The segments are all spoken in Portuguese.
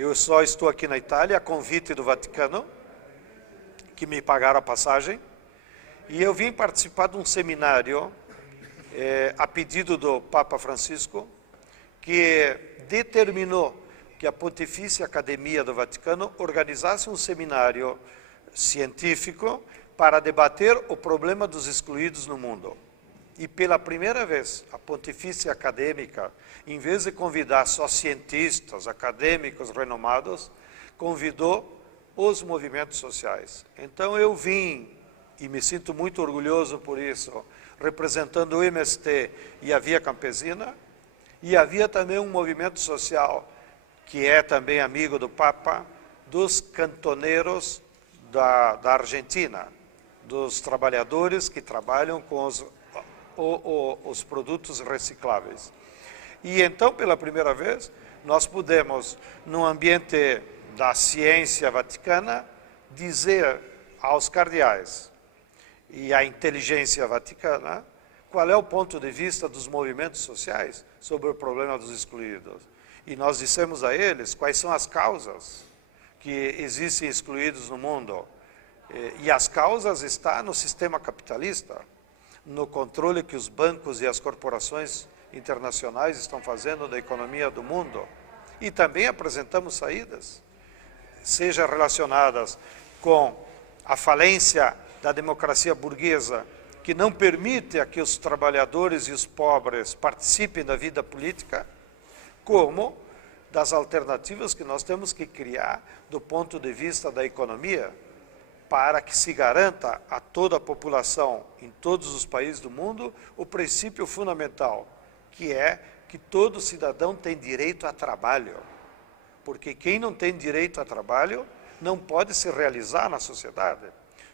Eu só estou aqui na Itália a convite do Vaticano, que me pagaram a passagem, e eu vim participar de um seminário a pedido do Papa Francisco, que determinou que a Pontifícia Academia do Vaticano organizasse um seminário científico para debater o problema dos excluídos no mundo. E pela primeira vez, a Pontifícia Acadêmica, em vez de convidar só cientistas, acadêmicos renomados, convidou os movimentos sociais. Então eu vim, e me sinto muito orgulhoso por isso, representando o MST e a Via Campesina, e havia também um movimento social, que é também amigo do Papa, dos cantoneiros da Argentina, dos trabalhadores que trabalham com os produtos recicláveis. E então, pela primeira vez, nós pudemos, no ambiente da ciência vaticana, dizer aos cardeais e à inteligência vaticana qual é o ponto de vista dos movimentos sociais sobre o problema dos excluídos. E nós dissemos a eles quais são as causas que existem excluídos no mundo. E as causas estão no sistema capitalista, no controle que os bancos e as corporações internacionais estão fazendo da economia do mundo. E também apresentamos saídas, seja relacionadas com a falência da democracia burguesa, que não permite a que os trabalhadores e os pobres participem da vida política, como das alternativas que nós temos que criar do ponto de vista da economia, para que se garanta a toda a população, em todos os países do mundo, o princípio fundamental, que é que todo cidadão tem direito a trabalho. Porque quem não tem direito a trabalho não pode se realizar na sociedade.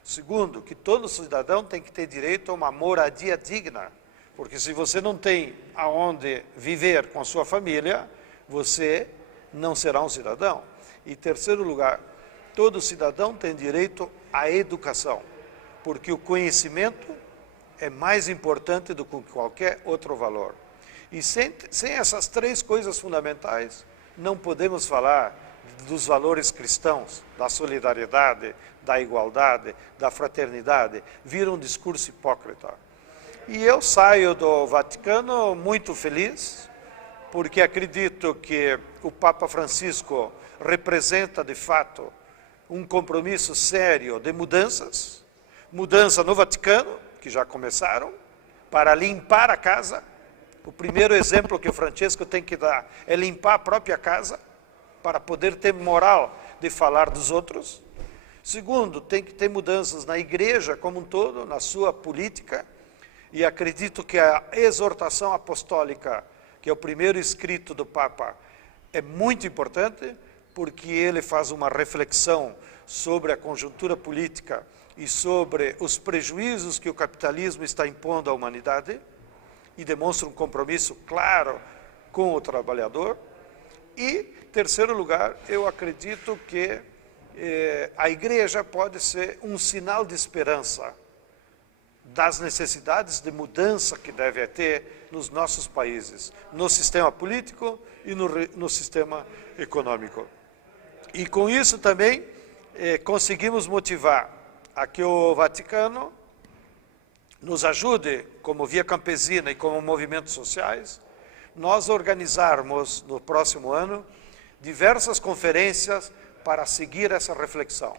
Segundo, que todo cidadão tem que ter direito a uma moradia digna, porque se você não tem aonde viver com a sua família, você não será um cidadão. E terceiro lugar, todo cidadão tem direito à educação, porque o conhecimento é mais importante do que qualquer outro valor. E sem essas três coisas fundamentais, não podemos falar dos valores cristãos, da solidariedade, da igualdade, da fraternidade. Vira um discurso hipócrita. E eu saio do Vaticano muito feliz, porque acredito que o Papa Francisco representa, de fato, um compromisso sério de mudanças, mudança no Vaticano, que já começaram, para limpar a casa. O primeiro exemplo que o Francesco tem que dar é limpar a própria casa, para poder ter moral de falar dos outros. Segundo, tem que ter mudanças na igreja como um todo, na sua política, e acredito que a exortação apostólica, que é o primeiro escrito do Papa, é muito importante, porque ele faz uma reflexão sobre a conjuntura política e sobre os prejuízos que o capitalismo está impondo à humanidade, e demonstra um compromisso claro com o trabalhador. E, terceiro lugar, eu acredito que a igreja pode ser um sinal de esperança das necessidades de mudança que deve ter nos nossos países, no sistema político e no sistema econômico. E com isso também conseguimos motivar a que o Vaticano nos ajude, como Via Campesina e como movimentos sociais, nós organizarmos no próximo ano diversas conferências para seguir essa reflexão.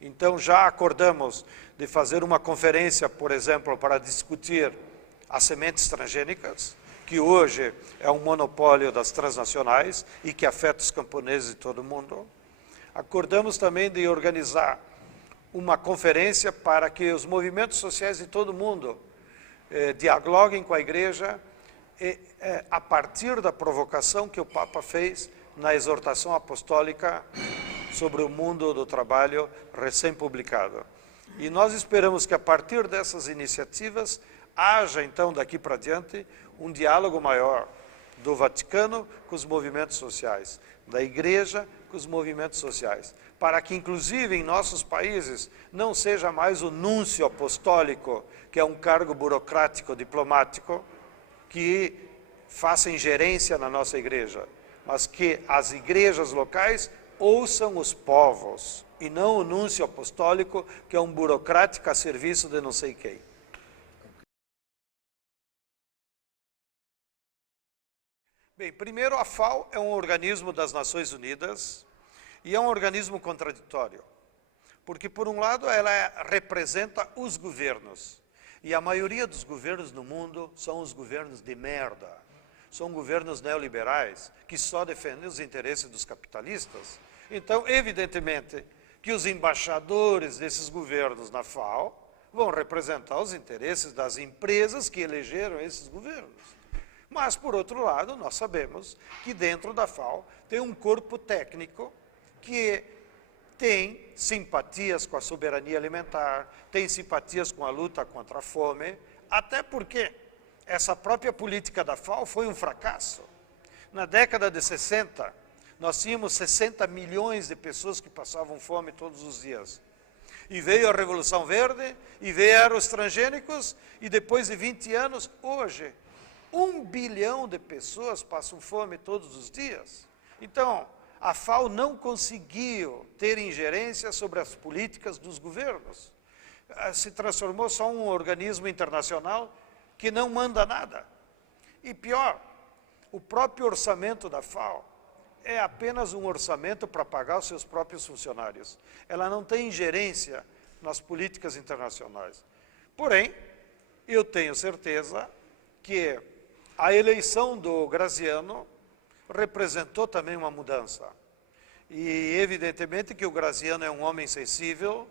Então já acordamos de fazer uma conferência, por exemplo, para discutir as sementes transgênicas, que hoje é um monopólio das transnacionais e que afeta os camponeses de todo o mundo. Acordamos também de organizar uma conferência para que os movimentos sociais de todo o mundo dialoguem com a igreja a partir da provocação que o Papa fez na exortação apostólica sobre o mundo do trabalho recém-publicado. E nós esperamos que a partir dessas iniciativas haja então daqui para diante um diálogo maior do Vaticano com os movimentos sociais, da igreja com os movimentos sociais, para que inclusive em nossos países não seja mais o núncio apostólico, que é um cargo burocrático, diplomático, que faça ingerência na nossa igreja, mas que as igrejas locais ouçam os povos, e não o núncio apostólico, que é um burocrático a serviço de não sei quem. Bem, primeiro, a FAO é um organismo das Nações Unidas e é um organismo contraditório. Porque, por um lado, ela representa os governos. E a maioria dos governos no mundo são os governos de merda. São governos neoliberais que só defendem os interesses dos capitalistas. Então, evidentemente, que os embaixadores desses governos na FAO vão representar os interesses das empresas que elegeram esses governos. Mas, por outro lado, nós sabemos que dentro da FAO tem um corpo técnico que tem simpatias com a soberania alimentar, tem simpatias com a luta contra a fome, até porque essa própria política da FAO foi um fracasso. Na década de 60, nós tínhamos 60 milhões de pessoas que passavam fome todos os dias. E veio a Revolução Verde, e vieram os transgênicos, e depois de 20 anos, hoje, 1 bilhão de pessoas passam fome todos os dias. Então, a FAO não conseguiu ter ingerência sobre as políticas dos governos. Se transformou só em um organismo internacional que não manda nada. E pior, o próprio orçamento da FAO é apenas um orçamento para pagar os seus próprios funcionários. Ela não tem ingerência nas políticas internacionais. Porém, eu tenho certeza que a eleição do Graziano representou também uma mudança. E, evidentemente, que o Graziano é um homem sensível,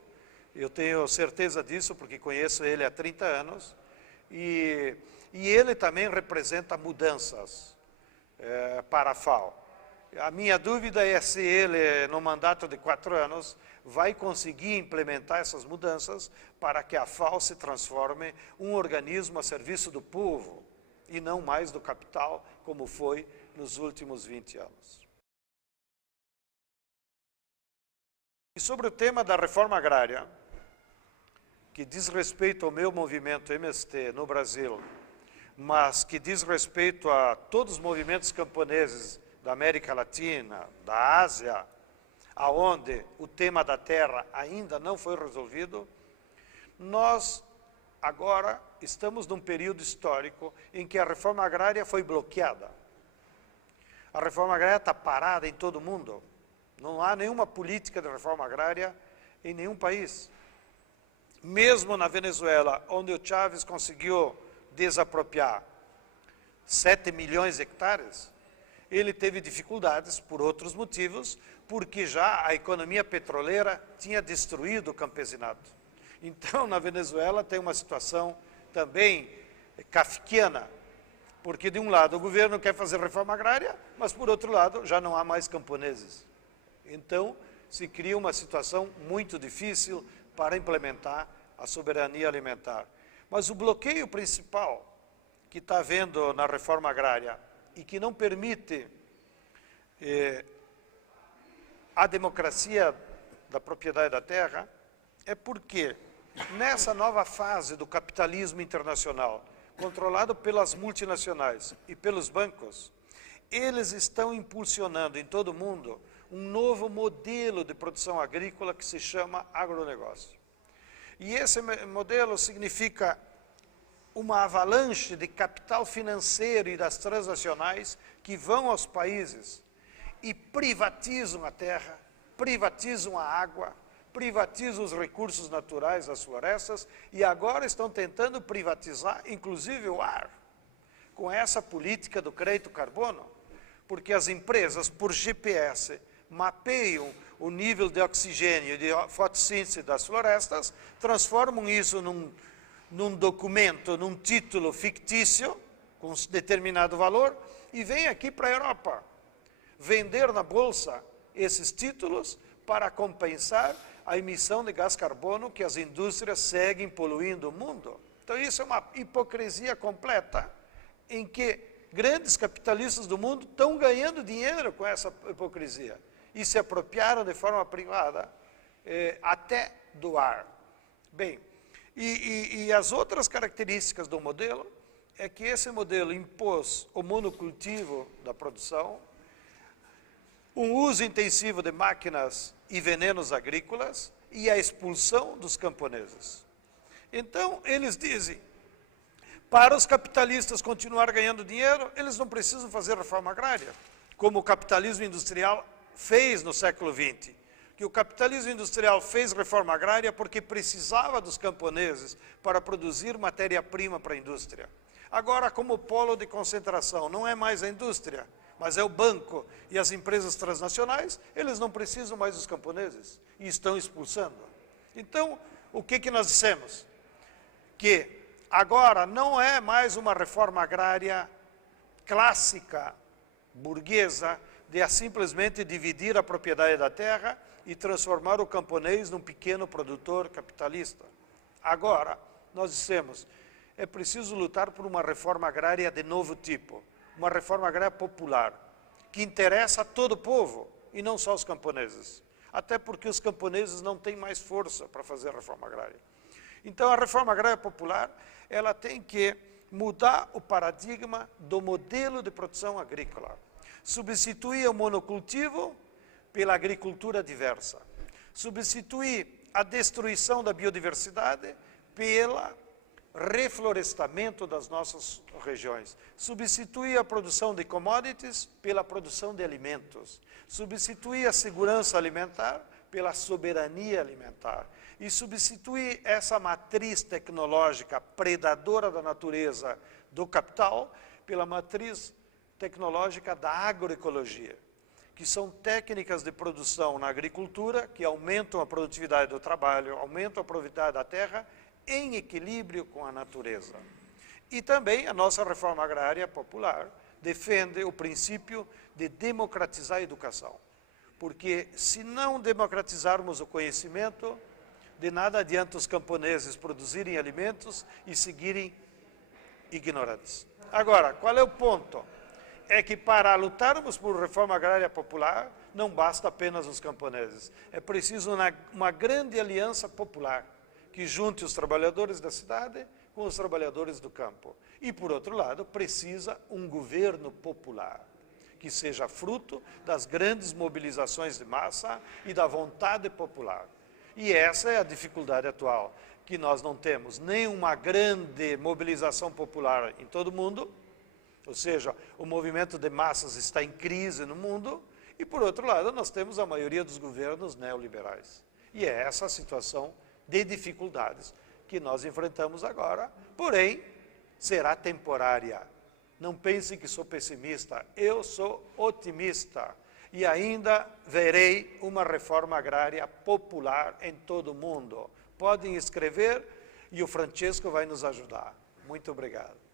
eu tenho certeza disso, porque conheço ele há 30 anos, e ele também representa mudanças para a FAO. A minha dúvida é se ele, no mandato de 4 anos, vai conseguir implementar essas mudanças para que a FAO se transforme em um organismo a serviço do povo, e não mais do capital, como foi nos últimos 20 anos. E sobre o tema da reforma agrária, que diz respeito ao meu movimento MST no Brasil, mas que diz respeito a todos os movimentos camponeses da América Latina, da Ásia, aonde o tema da terra ainda não foi resolvido, nós agora estamos num período histórico em que a reforma agrária foi bloqueada. A reforma agrária está parada em todo o mundo. Não há nenhuma política de reforma agrária em nenhum país. Mesmo na Venezuela, onde o Chávez conseguiu desapropriar 7 milhões de hectares, ele teve dificuldades por outros motivos, porque já a economia petroleira tinha destruído o campesinato. Então, na Venezuela tem uma situação também kafkiana, porque de um lado o governo quer fazer reforma agrária, mas por outro lado já não há mais camponeses. Então, se cria uma situação muito difícil para implementar a soberania alimentar. Mas o bloqueio principal que está havendo na reforma agrária e que não permite a democracia da propriedade da terra é porque, nessa nova fase do capitalismo internacional, controlado pelas multinacionais e pelos bancos, eles estão impulsionando em todo o mundo um novo modelo de produção agrícola que se chama agronegócio. E esse modelo significa uma avalanche de capital financeiro e das transnacionais que vão aos países e privatizam a terra, privatizam a água, privatizam os recursos naturais, as florestas, e agora estão tentando privatizar, inclusive, o ar, com essa política do crédito carbono, porque as empresas, por GPS, mapeiam o nível de oxigênio e de fotossíntese das florestas, transformam isso num documento, num título fictício, com um determinado valor, e vêm aqui para a Europa vender na Bolsa esses títulos para compensar a emissão de gás carbono que as indústrias seguem poluindo o mundo. Então isso é uma hipocrisia completa, em que grandes capitalistas do mundo estão ganhando dinheiro com essa hipocrisia e se apropriaram de forma privada até do ar. Bem, e as outras características do modelo é que esse modelo impôs o monocultivo da produção, um uso intensivo de máquinas e venenos agrícolas e a expulsão dos camponeses. Então, eles dizem, para os capitalistas continuar ganhando dinheiro, eles não precisam fazer reforma agrária, como o capitalismo industrial fez no século XX. Que o capitalismo industrial fez reforma agrária porque precisava dos camponeses para produzir matéria-prima para a indústria. Agora, como polo de concentração, não é mais a indústria, mas é o banco e as empresas transnacionais, eles não precisam mais dos camponeses e estão expulsando. Então, o que nós dissemos? Que agora não é mais uma reforma agrária clássica, burguesa, de simplesmente dividir a propriedade da terra e transformar o camponês num pequeno produtor capitalista. Agora, nós dissemos, é preciso lutar por uma reforma agrária de novo tipo, uma reforma agrária popular, que interessa a todo o povo, e não só os camponeses. Até porque os camponeses não têm mais força para fazer a reforma agrária. Então, a reforma agrária popular, ela tem que mudar o paradigma do modelo de produção agrícola. Substituir o monocultivo pela agricultura diversa. Substituir a destruição da biodiversidade pelo reflorestamento das nossas regiões. Substituir a produção de commodities pela produção de alimentos. Substituir a segurança alimentar pela soberania alimentar. E substituir essa matriz tecnológica predadora da natureza do capital pela matriz tecnológica da agroecologia, que são técnicas de produção na agricultura que aumentam a produtividade do trabalho, aumentam a produtividade da terra em equilíbrio com a natureza. E também a nossa reforma agrária popular defende o princípio de democratizar a educação. Porque se não democratizarmos o conhecimento, de nada adianta os camponeses produzirem alimentos e seguirem ignorantes. Agora, qual é o ponto? É que para lutarmos por reforma agrária popular, não basta apenas os camponeses. É preciso uma grande aliança popular, que junte os trabalhadores da cidade com os trabalhadores do campo. E, por outro lado, precisa um governo popular, que seja fruto das grandes mobilizações de massa e da vontade popular. E essa é a dificuldade atual, que nós não temos nem uma grande mobilização popular em todo o mundo, ou seja, o movimento de massas está em crise no mundo, e, por outro lado, nós temos a maioria dos governos neoliberais. E é essa a situação de dificuldades que nós enfrentamos agora, porém, será temporária. Não pense que sou pessimista, eu sou otimista. E ainda verei uma reforma agrária popular em todo o mundo. Podem escrever e o Francesco vai nos ajudar. Muito obrigado.